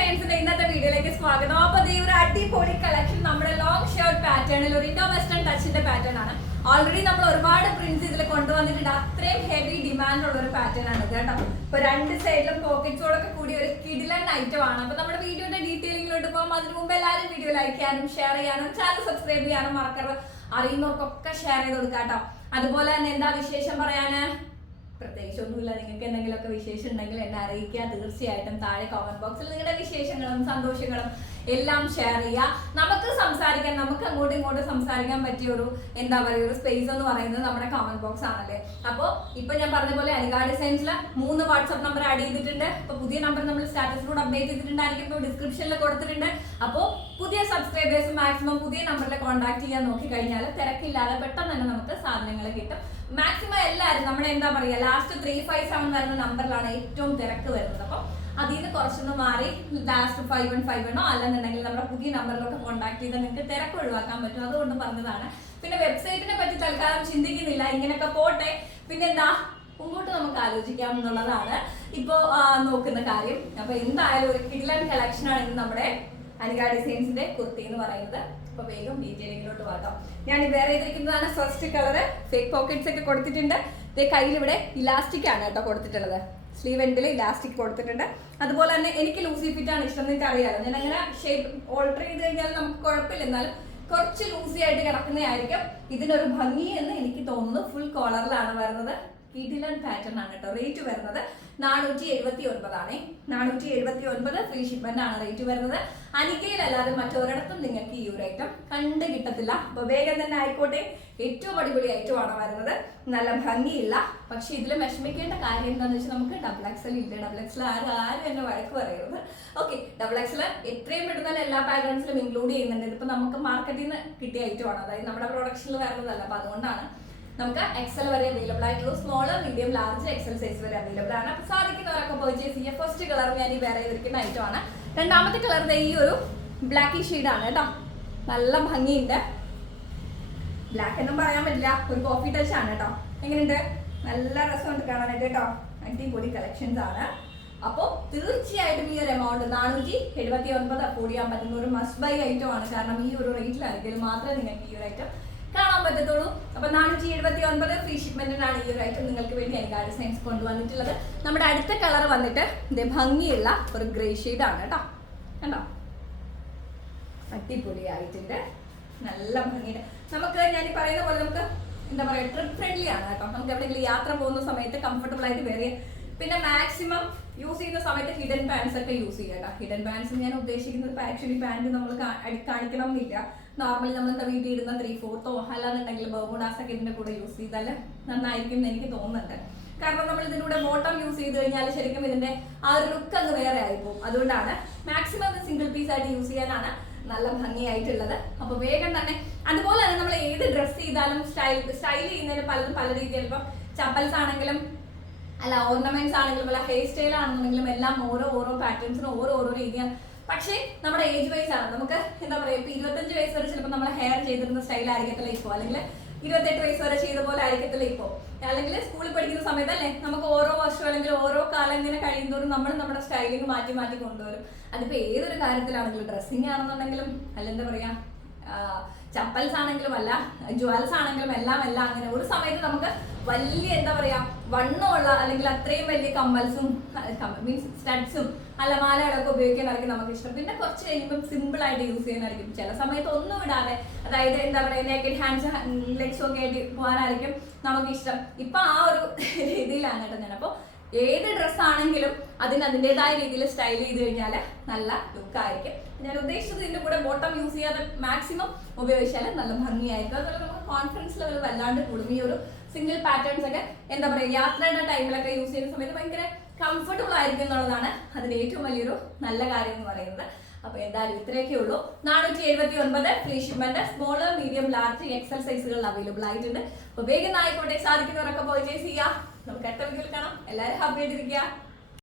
സയൻസിന്റെ ഇന്നത്തെ വീഡിയോയിലേക്ക് സ്വാഗതം. അപ്പൊ ഈ ഒരു അടിപൊളി കളക്ഷൻ നമ്മുടെ ലോങ് ഷർട്ട് പാറ്റേണിൽ ഒരു ഇൻഡോ വെസ്റ്റേൺ ടച്ചിന്റെ പാറ്റേൺ ആണ്. ഓൾറെഡി നമ്മൾ ഒരുപാട് പ്രിന്റ്സ് ഇതിൽ കൊണ്ടുവന്നിട്ടുണ്ട്. അത്രയും ഹെവി ഡിമാൻഡ് ഉള്ള ഒരു പാറ്റേൺ ആണ് കേട്ടോ. ഇപ്പൊ രണ്ട് സൈഡിലും പോക്കറ്റ്സോടൊക്കെ കൂടി ഒരു കിഡിലൻ ഐറ്റം ആണ്. അപ്പൊ നമ്മുടെ വീഡിയോയുടെ ഡീറ്റെയിലിംഗിലോട്ട് പോകുമ്പോൾ അതിന് മുമ്പ് എല്ലാവരും വീഡിയോ ലൈക്ക് ചെയ്യാനും ഷെയർ ചെയ്യാനും ചാനൽ സബ്സ്ക്രൈബ് ചെയ്യാനും മറക്കരുത്. അറിയുന്നവർക്കൊക്കെ ഷെയർ ചെയ്ത് കൊടുക്കാം കേട്ടോ. അതുപോലെ തന്നെ എന്താ വിശേഷം പറയാന്? ഒന്നുമില്ല നിങ്ങൾക്ക് എന്തെങ്കിലുമൊക്കെ വിശേഷം ഉണ്ടെങ്കിൽ എന്നെ അറിയിക്കുക. തീർച്ചയായിട്ടും താഴെ കോമന്റ് ബോക്സിൽ നിങ്ങളുടെ വിശേഷങ്ങളും സന്തോഷങ്ങളും എല്ലാം ഷെയർ ചെയ്യുക നമുക്ക് സംസാരിക്കാൻ നമുക്ക് അങ്ങോട്ടും ഇങ്ങോട്ടും സംസാരിക്കാൻ പറ്റിയ ഒരു എന്താ പറയുക ഒരു സ്പേസ് എന്ന് പറയുന്നത് നമ്മുടെ കമന്റ് ബോക്സ് ആണല്ലേ? അപ്പോൾ ഇപ്പൊ ഞാൻ പറഞ്ഞ പോലെ അനികാ ഡിസൈൻസിൽ മൂന്ന് വാട്സ്ആപ്പ് നമ്പർ ആഡ് ചെയ്തിട്ടുണ്ട്. അപ്പൊ പുതിയ നമ്പർ നമ്മൾ സ്റ്റാറ്റസിലൂടെ അപ്ഡേറ്റ് ചെയ്തിട്ടുണ്ടായിരിക്കും. ഇപ്പൊ ഡിസ്ക്രിപ്ഷനിൽ കൊടുത്തിട്ടുണ്ട്. അപ്പോൾ പുതിയ സബ്സ്ക്രൈബേഴ്സ് മാക്സിമം പുതിയ നമ്പറിൽ കോൺടാക്ട് ചെയ്യാൻ നോക്കി കഴിഞ്ഞാൽ തിരക്കില്ലാതെ പെട്ടെന്ന് തന്നെ നമുക്ക് സാധനങ്ങൾ കിട്ടും. മാക്സിമം എല്ലാവരും നമ്മുടെ എന്താ പറയുക ലാസ്റ്റ് ത്രീ ഫൈവ് സെവൻ വരുന്ന നമ്പറിലാണ് ഏറ്റവും തിരക്ക് വരുന്നത്. അപ്പം അതിൽ നിന്ന് കുറച്ചൊന്ന് മാറി ലാസ്റ്റ് ഫൈവ് വൺ ഫൈവ് വണ്ണോ അല്ലെന്നുണ്ടെങ്കിൽ നമ്മുടെ പുതിയ നമ്പറിലൊക്കെ കോൺടാക്ട് ചെയ്താൽ നിങ്ങൾക്ക് തിരക്ക് ഒഴിവാക്കാൻ പറ്റും. അതുകൊണ്ട് പറഞ്ഞതാണ്. പിന്നെ വെബ്സൈറ്റിനെ പറ്റി തൽക്കാലം ചിന്തിക്കുന്നില്ല. ഇങ്ങനെയൊക്കെ പോട്ടെ. പിന്നെ എന്താ? മുമ്പോട്ട് നമുക്ക് ആലോചിക്കാം എന്നുള്ളതാണ് ഇപ്പോൾ നോക്കുന്ന കാര്യം. അപ്പൊ എന്തായാലും ഒരു കിഡിലൻ കളക്ഷനാണ് ഇന്ന് നമ്മുടെ അനിക ഡിസൈൻസിന്റെ കുർത്തി എന്ന് പറയുന്നത്. അപ്പൊ വേഗം ഡീറ്റെയിലിങ്ങിലോട്ട് വാങ്ങാം ഞാൻ വേറെ ചെയ്തിരിക്കുന്നതാണ് ഫസ്റ്റ് കളറ് ഫേക്ക് പോക്കറ്റ്സ് ഒക്കെ കൊടുത്തിട്ടുണ്ട്. കയ്യിൽ ഇവിടെ ഇലാസ്റ്റിക് ആണ് കേട്ടോ കൊടുത്തിട്ടുള്ളത്. സ്ലീവ് എൻഡിൽ ഇലാസ്റ്റിക് കൊടുത്തിട്ടുണ്ട്. അതുപോലെ തന്നെ എനിക്ക് ലൂസി ഫിറ്റ് ആണ് ഇഷ്ടം എനിക്ക് അറിയാമല്ലോ ഞാൻ അങ്ങനെ ഷേപ്പ് ഓൾട്ടർ ചെയ്ത് കഴിഞ്ഞാൽ നമുക്ക് കുഴപ്പമില്ല. എന്നാലും കുറച്ച് ലൂസി ആയിട്ട് കിടക്കുന്നതായിരിക്കും. ഇതിനൊരു ഭംഗി എന്ന് എനിക്ക് തോന്നുന്നു. ഫുൾ കോളറിലാണ് വരുന്നത്. കിഡിലൻ പാറ്റേൺ ആണ് കേട്ടോ. റേറ്റ് വരുന്നത് നാനൂറ്റി എഴുപത്തി ഒൻപതാണ് നാനൂറ്റി എഴുപത്തി ഒൻപത് ഫ്രീ ഷിപ്മെന്റ് ആണ് റേറ്റ് വരുന്നത്. അനിക്കയിലല്ലാതെ മറ്റൊരിടത്തും നിങ്ങൾക്ക് ഈ ഒരു ഐറ്റം കണ്ടു കിട്ടത്തില്ല. അപ്പൊ വേഗം തന്നെ ആയിക്കോട്ടെ. ഏറ്റവും അടിപൊളി ഐറ്റം ആണ് വരുന്നത്. നല്ല ഭംഗിയില്ല. പക്ഷെ ഇതിൽ വിഷമിക്കേണ്ട കാര്യം എന്താണെന്ന് വെച്ചാൽ നമുക്ക് ഡബിൾ എക്സൽ ഇല്ല. ഡബിൾ എക്സൽ ആരും ആരും എന്നെ വഴക്ക് പറയരുത്. ഓക്കെ ഡബിൾ എക്സൽ എത്രയും പെട്ടെന്ന് എല്ലാ പാറ്റേൺസിലും ഇൻക്ലൂഡ് ചെയ്യുന്നുണ്ട്. ഇതിപ്പോ നമുക്ക് മാർക്കറ്റിൽ നിന്ന് കിട്ടിയ ഐറ്റമാണ് അതായത് നമ്മുടെ പ്രൊഡക്ഷനിൽ വരുന്നതല്ല. അപ്പൊ അതുകൊണ്ടാണ് നമുക്ക് എക്സൽ വരെ അവൈലബിൾ ആയിട്ടുള്ള smaller medium large XL size വരെ അവൈലബിൾ ആണ്. അപ്പൊ സാധിക്കുന്നവരൊക്കെ പർച്ചേസ് ചെയ്യുക. ഫസ്റ്റ് കളർ ഞാൻ ഈ വേറെ ചെയ്തിരിക്കുന്ന ഐറ്റം ആണ്. രണ്ടാമത്തെ കളർ ഈ ഒരു ബ്ലാക്കി ആണ് കേട്ടോ. നല്ല ഭംഗിയുണ്ട്. ബ്ലാക്ക് എന്നും പറയാൻ പറ്റില്ല. ഒരു കോഫി ടച്ച് ആണ് കേട്ടോ. എങ്ങനെയുണ്ട്? നല്ല രസമുണ്ട് കാണാനായിട്ട് കേട്ടോ. അടിപൊളി കളക്ഷൻസ് ആണ്. അപ്പോൾ തീർച്ചയായിട്ടും ഈ ഒരു എമൗണ്ട് നാനൂറ്റി എഴുപത്തി ഒൻപത് കോടി ഒരു മസ്റ്റ് ബൈ ഐറ്റം ആണ്. കാരണം ഈ ഒരു റേറ്റിലായിരിക്കും മാത്രമേ നിങ്ങൾക്ക് ഈ ഒരു ഐറ്റം കാണാൻ പറ്റത്തുള്ളൂ. അപ്പൊ നാനൂറ്റി എഴുപത്തി ഒൻപത് ഫ്രീ ഷിപ്മെന്റിനാണ് ഈ ഒരു ഐറ്റം നിങ്ങൾക്ക് വേണ്ടി എൻഗാർഡ് സയൻസ് കൊണ്ടുവന്നിട്ടുള്ളത്. നമ്മുടെ അടുത്ത കളർ വന്നിട്ട് ഇത് ഭംഗിയുള്ള ഒരു ഗ്രേ ആണ് കേട്ടോ. കണ്ടോ? അടിപൊളിയായിട്ടുണ്ട് നല്ല ഭംഗിയുണ്ട്. നമുക്ക് ഞാൻ ഈ പറയുന്ന പോലെ നമുക്ക് എന്താ പറയാ ട്രിപ്പ് ഫ്രണ്ട്ലി ആണ് കേട്ടോ. നമുക്ക് എവിടെയെങ്കിലും യാത്ര പോകുന്ന സമയത്ത് കംഫർട്ടബിൾ ആയിട്ട് വേറെ പിന്നെ മാക്സിമം യൂസ് ചെയ്യുന്ന സമയത്ത് ഹിഡൻ പാൻസ് ഒക്കെ യൂസ് ചെയ്യാം കേട്ടോ. ഹിഡൻ പാൻസ് ഞാൻ ഉദ്ദേശിക്കുന്നത് ആക്ച്വലി പാന്റ് നമ്മൾ കാണിക്കണം എന്നില്ല നോർമലി എന്താ വീട്ടിൽ ഇടുന്ന ത്രീ ഫോർത്തോ അല്ലാന്നുണ്ടെങ്കിൽ ബർമുഡാസ് ഇതിന്റെ കൂടെ യൂസ് ചെയ്താൽ നന്നായിരിക്കും എന്ന് എനിക്ക് തോന്നുന്നുണ്ട്. കാരണം നമ്മൾ ഇതിലൂടെ ബോട്ടം യൂസ് ചെയ്ത് കഴിഞ്ഞാൽ ശരിക്കും ഇതിന്റെ ആ ഒരു ലുക്ക് അങ്ങ് വേറെ ആയിപ്പോവും. അതുകൊണ്ടാണ് മാക്സിമം സിംഗിൾ പീസ് ആയിട്ട് യൂസ് ചെയ്യാനാണ് നല്ല ഭംഗിയായിട്ടുള്ളത്. അപ്പൊ വേഗം തന്നെ അതുപോലെ തന്നെ നമ്മൾ ഏത് ഡ്രസ്സ് ചെയ്താലും സ്റ്റൈൽ സ്റ്റൈൽ ചെയ്യുന്നതിന് പലതും പല രീതിയിൽ ഇപ്പം ചപ്പൽസ് ആണെങ്കിലും അല്ല ഓർണമെന്റ്സ് ആണെങ്കിലും അല്ല ഹെയർ സ്റ്റൈൽ ആണെന്നുണ്ടെങ്കിലും എല്ലാം ഓരോ ഓരോ പാറ്റേൺസിനും ഓരോ ഓരോ രീതിയാണ് പക്ഷേ നമ്മുടെ ഏജ് വൈസ് ആണ്. നമുക്ക് എന്താ പറയുക ഇപ്പൊ ഇരുപത്തഞ്ച് വയസ്സ് വരെ ചിലപ്പോൾ നമ്മൾ ഹെയർ ചെയ്തിരുന്ന സ്റ്റൈൽ ആയിരിക്കത്തില്ല ഇപ്പോൾ അല്ലെങ്കിൽ ഇരുപത്തെട്ട് വയസ്സ് വരെ ചെയ്ത പോലെ ആയിരിക്കത്തില്ല ഇപ്പോൾ അല്ലെങ്കിൽ സ്കൂളിൽ പഠിക്കുന്ന സമയത്ത് അല്ലേ നമുക്ക് ഓരോ വർഷം അല്ലെങ്കിൽ ഓരോ കാലം ഇങ്ങനെ കഴിയുന്നതോറും നമ്മൾ നമ്മുടെ സ്റ്റൈലിങ് മാറ്റി മാറ്റി കൊണ്ടുവരും. അതിപ്പോ ഏതൊരു കാര്യത്തിലാണെങ്കിലും ഡ്രസ്സിങ് ആണെന്നുണ്ടെങ്കിലും അല്ല എന്താ പറയാ ചപ്പൽസ് ആണെങ്കിലും അല്ല ജ്വൽസ് ആണെങ്കിലും എല്ലാം എല്ലാം അങ്ങനെ ഒരു സമയത്ത് നമുക്ക് വലിയ എന്താ പറയാ വണ്ണമുള്ള അല്ലെങ്കിൽ അത്രയും വലിയ കമ്മൽസും മീൻസ് സ്റ്റഡ്സും അല്ല മാലകളൊക്കെ ഉപയോഗിക്കാനായിരിക്കും നമുക്ക് ഇഷ്ടം. പിന്നെ കുറച്ച് കഴിയുമ്പോൾ സിമ്പിൾ ആയിട്ട് യൂസ് ചെയ്യാനായിരിക്കും ചില സമയത്ത് ഒന്നും ഇടാതെ അതായത് എന്താ പറയാ നേക്കഡ് ഹാൻഡ്സ് ലെഗ്സും ഒക്കെ ആയിട്ട് പോകാനായിരിക്കും നമുക്ക് ഇഷ്ടം. ഇപ്പൊ ആ ഒരു രീതിയിലാണ് കേട്ടോ ഞാൻ. അപ്പോൾ ഏത് ഡ്രസ് ആണെങ്കിലും അതിന് അതിന്റെതായ രീതിയിൽ സ്റ്റൈൽ ചെയ്ത് കഴിഞ്ഞാൽ നല്ല ലുക്ക് ആയിരിക്കും. ഞാൻ ഉദ്ദേശിച്ചത് ഇതിന്റെ കൂടെ ബോട്ടം യൂസ് ചെയ്യാതെ മാക്സിമം ഉപയോഗിച്ചാൽ നല്ല ഭംഗിയായിരിക്കും. അതുപോലെ നമുക്ക് കോൺഫിഡൻസ് ലെവൽ വല്ലാണ്ട് കൂടും ഈ ഒരു സിംഗിൾ പാറ്റേൺസ് ഒക്കെ എന്താ പറയുക യാത്രയുടെ ടൈമിലൊക്കെ യൂസ് ചെയ്യുന്ന സമയത്ത് ഭയങ്കര കംഫർട്ടബിൾ ആയിരിക്കും എന്നുള്ളതാണ് അതിന് ഏറ്റവും വലിയൊരു നല്ല കാര്യം എന്ന് പറയുന്നത്. അപ്പൊ എന്തായാലും ഇത്രയൊക്കെ ഉള്ളൂ. നാനൂറ്റി എഴുപത്തി ഒൻപത് free small medium large XL സൈസുകളിൽ available ആയിട്ടുണ്ട്. അപ്പൊ വേഗം ആയിക്കോട്ടെ സാധിക്കുന്നവരൊക്കെ പർച്ചേസ് ചെയ്യാം. നമുക്ക് അടുത്ത വീഡിയോയിൽ കാണാം എല്ലാവരും ഹാപ്പി ആയിട്ടിരിക്കുക.